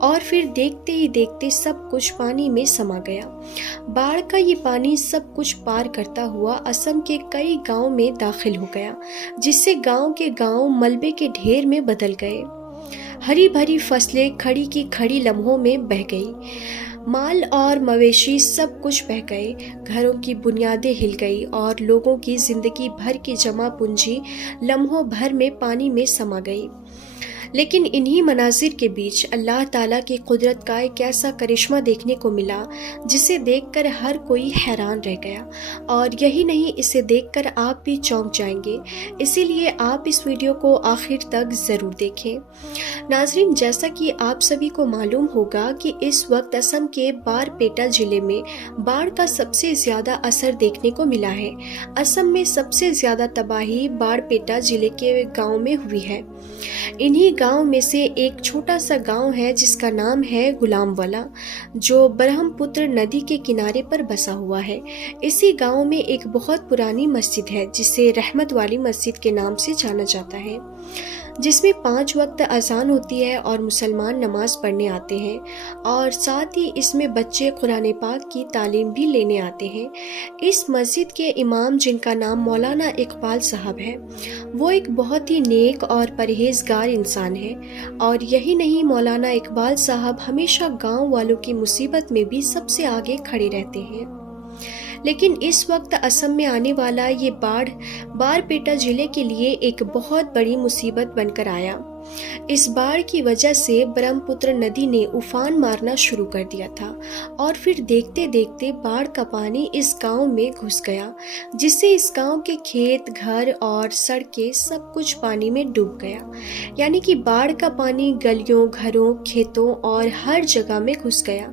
اور پھر دیکھتے ہی دیکھتے سب کچھ پانی میں سما گیا۔ باڑھ کا یہ پانی سب کچھ پار کرتا ہوا اسم کے کئی گاؤں میں داخل ہو گیا، جس سے گاؤں کے گاؤں ملبے کے ڈھیر میں بدل گئے۔ ہری بھری فصلیں کھڑی کی کھڑی لمحوں میں بہہ گئی، مال اور مویشی سب کچھ بہہ گئے، گھروں کی بنیادیں ہل گئی اور لوگوں کی زندگی بھر کی جمع پونجی لمحوں بھر میں پانی میں سما گئی۔ لیکن انہی مناظر کے بیچ اللہ تعالیٰ کی قدرت کا ایک ایسا کرشمہ دیکھنے کو ملا جسے دیکھ کر ہر کوئی حیران رہ گیا، اور یہی نہیں، اسے دیکھ کر آپ بھی چونک جائیں گے، اسی لیے آپ اس ویڈیو کو آخر تک ضرور دیکھیں۔ ناظرین، جیسا کہ آپ سبھی کو معلوم ہوگا کہ اس وقت اسم کے بارپیٹا ضلع میں باڑھ کا سب سے زیادہ اثر دیکھنے کو ملا ہے۔ اسم میں سب سے زیادہ تباہی بارپیٹا ضلع کے گاؤں میں ہوئی ہے۔ انہی گاؤں میں سے ایک چھوٹا سا گاؤں ہے جس کا نام ہے غلام والا، جو برہم پتر ندی کے کنارے پر بسا ہوا ہے۔ اسی گاؤں میں ایک بہت پرانی مسجد ہے جسے رحمت والی مسجد کے نام سے جانا جاتا ہے، جس میں 5 وقت اذان ہوتی ہے اور مسلمان نماز پڑھنے آتے ہیں، اور ساتھ ہی اس میں بچے قرآن پاک کی تعلیم بھی لینے آتے ہیں۔ اس مسجد کے امام، جن کا نام مولانا اقبال صاحب ہے، وہ ایک بہت ہی نیک اور پرہیزگار انسان ہے، اور یہی نہیں، مولانا اقبال صاحب ہمیشہ گاؤں والوں کی مصیبت میں بھی سب سے آگے کھڑے رہتے ہیں۔ لیکن اس وقت اسم میں آنے والا یہ باڑھ بارپیٹا ضلع کے لیے ایک بہت بڑی مصیبت بن کر آیا۔ اس باڑھ کی وجہ سے برہم پتر ندی نے افان مارنا شروع کر دیا تھا، اور پھر دیکھتے دیکھتے باڑھ کا پانی اس گاؤں میں گھس گیا، جس سے اس گاؤں کے کھیت، گھر اور سڑکیں سب کچھ پانی میں ڈوب گیا۔ یعنی کہ باڑھ کا پانی گلیوں، گھروں، کھیتوں اور ہر جگہ میں گھس گیا۔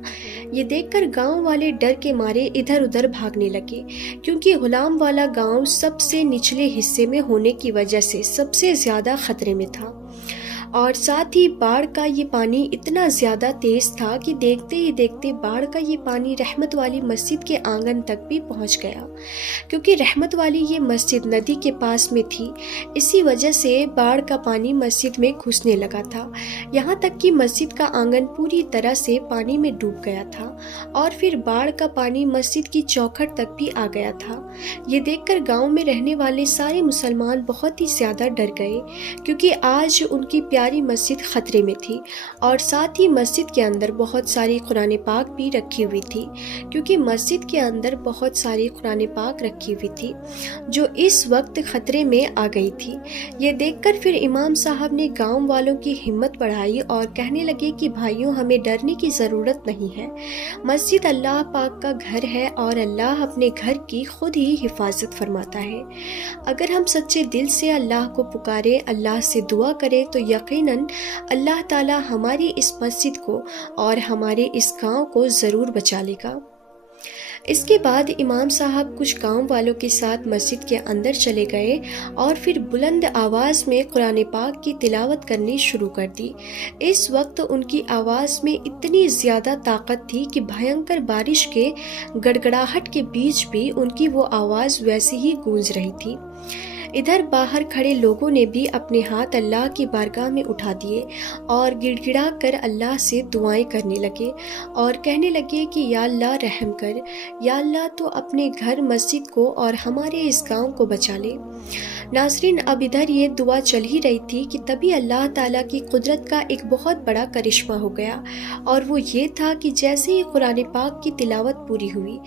یہ دیکھ کر گاؤں والے ڈر کے مارے ادھر ادھر بھاگنے لگے، کیونکہ غلام والا گاؤں سب سے نچلے حصے میں ہونے کی وجہ سے سب سے زیادہ خطرے میں تھا، اور ساتھ ہی باڑھ کا یہ پانی اتنا زیادہ تیز تھا کہ دیکھتے ہی دیکھتے باڑھ کا یہ پانی رحمت والی مسجد کے آنگن تک بھی پہنچ گیا۔ کیونکہ رحمت والی یہ مسجد ندی کے پاس میں تھی، اسی وجہ سے باڑھ کا پانی مسجد میں گھسنے لگا تھا، یہاں تک کہ مسجد کا آنگن پوری طرح سے پانی میں ڈوب گیا تھا، اور پھر باڑھ کا پانی مسجد کی چوکھٹ تک بھی آ گیا تھا۔ یہ دیکھ کر گاؤں میں رہنے والے سارے مسلمان بہت ہی زیادہ ڈر گئے، کیونکہ آج ان کی پیاری مسجد خطرے میں تھی، اور ساتھ ہی مسجد کے اندر بہت ساری قرآن پاک بھی رکھی ہوئی تھی، کیونکہ مسجد کے اندر بہت ساری قرآن پاک رکھی ہوئی تھی جو اس وقت خطرے میں آ گئی تھی۔ یہ دیکھ کر پھر امام صاحب نے گاؤں والوں کی ہمت بڑھائی اور کہنے لگے کہ بھائیوں، ہمیں ڈرنے کی ضرورت نہیں ہے، مسجد اللہ پاک کا گھر ہے اور اللہ اپنے گھر کی خود ہی حفاظت فرماتا ہے۔ اگر ہم سچے دل سے اللہ کو پکاریں، اللہ سے دعا کریں، تو یقیناً اللہ تعالی ہماری اس مسجد کو اور ہمارے اس گاؤں کو ضرور بچا لے گا۔ اس کے بعد امام صاحب کچھ گاؤں والوں کے ساتھ مسجد کے اندر چلے گئے اور پھر بلند آواز میں قرآن پاک کی تلاوت کرنی شروع کر دی۔ اس وقت ان کی آواز میں اتنی زیادہ طاقت تھی کہ بھینکر بارش کے گڑگڑاہٹ کے بیچ بھی ان کی وہ آواز ویسے ہی گونج رہی تھی۔ ادھر باہر کھڑے لوگوں نے بھی اپنے ہاتھ اللہ کی بارگاہ میں اٹھا دیے اور گڑ گڑا کر اللہ سے دعائیں کرنے لگے اور کہنے لگے کہ یا اللہ رحم کر، یا اللہ تو اپنے گھر مسجد کو اور ہمارے اس گاؤں کو بچا لے۔ ناظرین، اب ادھر یہ دعا چل ہی رہی تھی کہ تبھی اللہ تعالیٰ کی قدرت کا ایک بہت بڑا کرشمہ ہو گیا، اور وہ یہ تھا کہ جیسے ہی قرآن پاک کی تلاوت پوری ہوئی،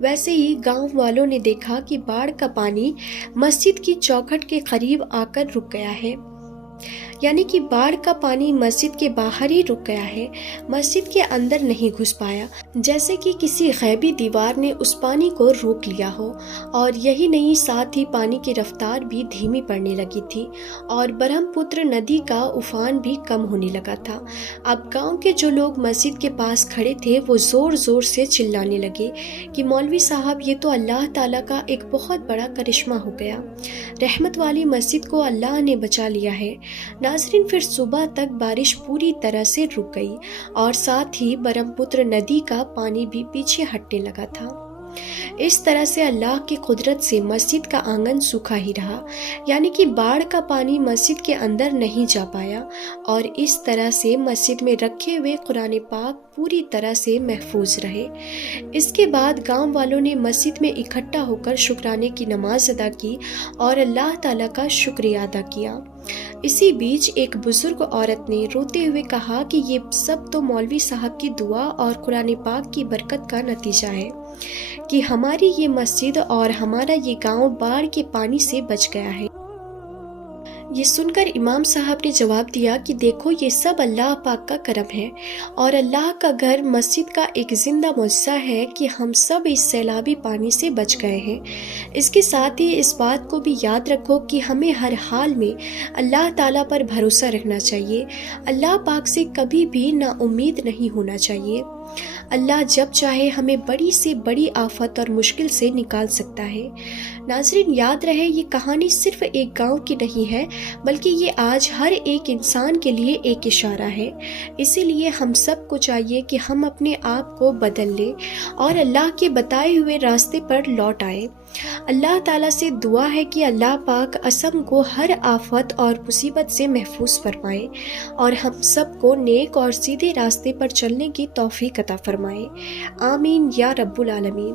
ویسے ہی گاؤں والوں نے دیکھا کہ باڑھ کا پانی مسجد کی چوکھٹ کے قریب آ کر رک گیا ہے۔ یعنی کہ باڑھ کا پانی مسجد کے باہر ہی رک گیا ہے، مسجد کے اندر نہیں گھس پایا، جیسے کہ کسی غیبی دیوار نے اس پانی کو روک لیا ہو۔ اور یہی نہیں، ساتھ ہی پانی کی رفتار بھی دھیمی پڑنے لگی تھی اور برہم پتر ندی کا افان بھی کم ہونے لگا تھا۔ اب گاؤں کے جو لوگ مسجد کے پاس کھڑے تھے وہ زور زور سے چلانے لگے کہ مولوی صاحب، یہ تو اللہ تعالیٰ کا ایک بہت بڑا کرشمہ ہو گیا، رحمت والی مسجد کو اللہ نے بچا لیا ہے۔ ناظرین، پھر صبح تک بارش پوری طرح سے رک گئی اور ساتھ ہی برہم پتر ندی کا پانی بھی پیچھے ہٹنے لگا تھا۔ اس طرح سے اللہ کی قدرت سے مسجد کا آنگن سوکھا ہی رہا، یعنی کہ باڑھ کا پانی مسجد کے اندر نہیں جا پایا، اور اس طرح سے مسجد میں رکھے ہوئے قرآن پاک پوری طرح سے محفوظ رہے۔ اس کے بعد گاؤں والوں نے مسجد میں اکٹھا ہو کر شکرانے کی نماز ادا کی اور اللہ تعالیٰ کا شکریہ ادا کیا۔ اسی بیچ ایک بزرگ عورت نے روتے ہوئے کہا کہ یہ سب تو مولوی صاحب کی دعا اور قرآن پاک کی برکت کا نتیجہ ہے کہ ہماری یہ مسجد اور ہمارا یہ گاؤں باڑھ کے پانی سے بچ گیا ہے۔ یہ سن کر امام صاحب نے جواب دیا کہ دیکھو، یہ سب اللہ پاک کا کرم ہے، اور اللہ کا گھر مسجد کا ایک زندہ معجزہ ہے کہ ہم سب اس سیلابی پانی سے بچ گئے ہیں۔ اس کے ساتھ ہی اس بات کو بھی یاد رکھو کہ ہمیں ہر حال میں اللہ تعالیٰ پر بھروسہ رکھنا چاہیے، اللہ پاک سے کبھی بھی نا امید نہیں ہونا چاہیے۔ اللہ جب چاہے ہمیں بڑی سے بڑی آفت اور مشکل سے نکال سکتا ہے۔ ناظرین، یاد رہے، یہ کہانی صرف ایک گاؤں کی نہیں ہے، بلکہ یہ آج ہر ایک انسان کے لیے ایک اشارہ ہے۔ اسی لیے ہم سب کو چاہیے کہ ہم اپنے آپ کو بدل لیں اور اللہ کے بتائے ہوئے راستے پر لوٹ آئیں۔ اللہ تعالیٰ سے دعا ہے کہ اللہ پاک اسم کو ہر آفت اور مصیبت سے محفوظ فرمائے اور ہم سب کو نیک اور سیدھے راستے پر چلنے کی توفیق عطا فرمائے۔ آمین یا رب العالمین۔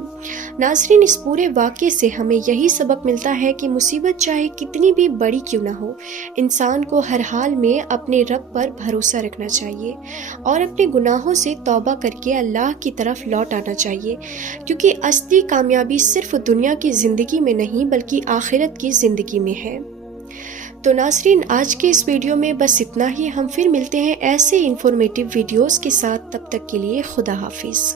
ناظرین، اس پورے واقعے سے ہمیں یہی سبق ملتا ہے کہ مصیبت چاہے کتنی بھی بڑی کیوں نہ ہو، انسان کو ہر حال میں اپنے رب پر بھروسہ رکھنا چاہیے اور اپنے گناہوں سے توبہ کر کے اللہ کی طرف لوٹ آنا چاہیے، کیونکہ اصلی کامیابی صرف دنیا کی زندگی میں نہیں بلکہ آخرت کی زندگی میں ہے۔ تو ناظرین، آج کے اس ویڈیو میں بس اتنا ہی۔ ہم پھر ملتے ہیں ایسے انفارمیٹیو ویڈیوز کے ساتھ، تب تک کے لیے خدا حافظ۔